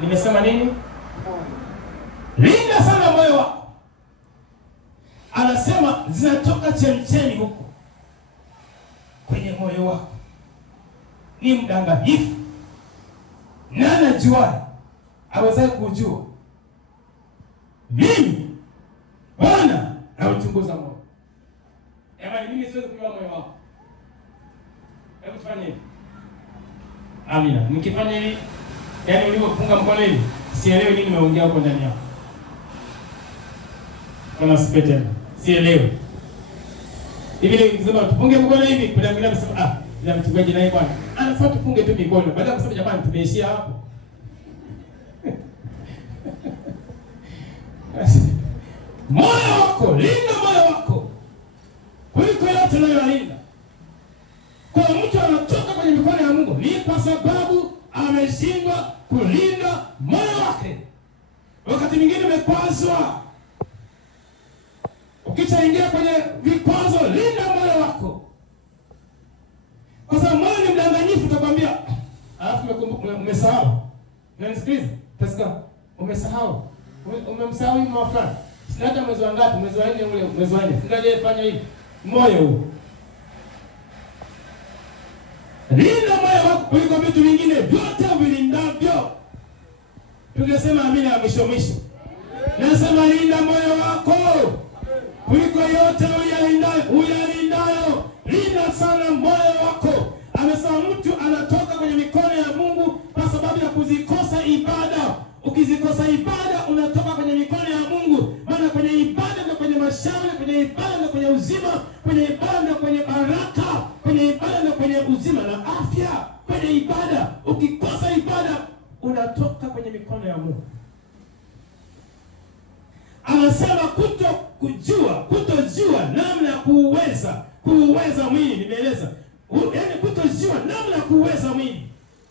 Nimesema nini? Linda sana moyo wako. Anasema zinatoka chemchemi huko kwenye moyo wako. Ni mdanganyifu. Nani ajuaye? Awezaye kujua? Mimi Bwana nauchunguza moyo. Jamani, mimi siwezi kujua moyo wako. Hebu tufanye hivi. Amina. Nikifanya hivi, yaani ulipopunga mkono hivi, sielewi nini nimeongea huko ndani yako. Kama sipete, sielewi. Hivi leo nikisema tupunge mkono hivi, kuna mwingine anasema ila mchungaji naye bwana anafaa tupunge tu mikono. Baada ya kusema jamani tumeishia hapo. Moyo wako, linda moyo wako kuliko yote unayolinda. Kwa mtu anatoka kwenye mikono ya Mungu ni kwa sababu ameshindwa kulinda moyo wake. Wakati mwingine umekwazwa. Ukishaingia kwenye vikwazo, linda moyo wako. Kwa sababu moyo ni mdanganyifu, utakwambia alafu umesahau. Unanisikiliza? Tasika umesahau. Umemsahau mama fulani. Sina hata mwezi wa ngapi, mwezi wa 4 ule, mwezi wa 4. Singaje fanya hivi. Moyo huu. Linda moyo wako kuliko vitu vingine vyote vilindavyo. Tungesema amina ya mwisho mwisho. Nasema linda moyo wako kuliko yote uyalindayo. Linda sana moyo wako. Amesema mtu anatoka kwenye mikono ya Mungu kwa sababu ya kuzikosa ibada. Ukizikosa ibada unatoka kwenye mikono ya Mungu. Maana kwenye ibada na kwenye mashauri, kwenye ibada na kwenye uzima, kwenye ibada na kwenye baraka, kwenye ibada na kwenye uzima na afya. Kwenye ibada, ukikosa ibada unatoka kwenye mikono ya Mungu. Anasema kutojua namna ya kuuweza mwili. Nimeeleza. Yaani kutojua namna ya kuuweza mwili.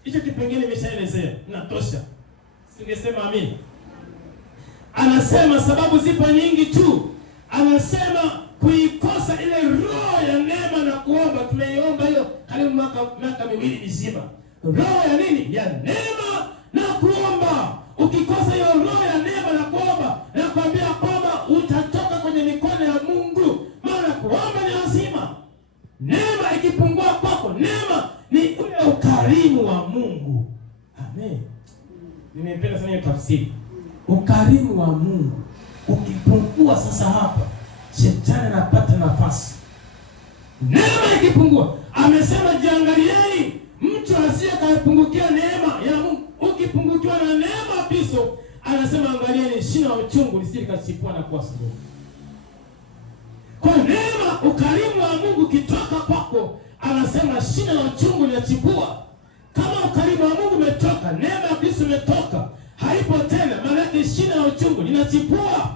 Hicho kipengele nimeshaelezea. Natosha. Singesema amina. Anasema sababu zipo nyingi tu. Anasema kuikosa ile roho ya neema na kuomba. Tumeiomba hiyo karibu miaka miwili mizima. Roho ya nini? Ya neema na kuomba. Ukikosa hiyo roho ya neema na kuomba, nakwambia kwamba utatoka kwenye mikono ya Mungu. Maana kuomba ni lazima. Neema ikipungua kwako, neema ni ule ukarimu wa Mungu. Amen. Nimependa sana hiyo tafsiri. Ukarimu wa Mungu ukipungua sasa hapa, shetani anapata nafasi. Neema ikipungua, amesema jiangalieni mtu asiyekapungukia neema ya Mungu. Ukipungukiwa na neema piso, anasema angalieni shina la uchungu lisije kachipua na kuwa sugu. Kwa neema, ukarimu wa Mungu kitoka kwako, anasema shina la uchungu linachipua. Kama ukarimu wa Mungu umetoka, neema ya Kristo imetoka, haipo tena, maana yake shina la uchungu linachipua.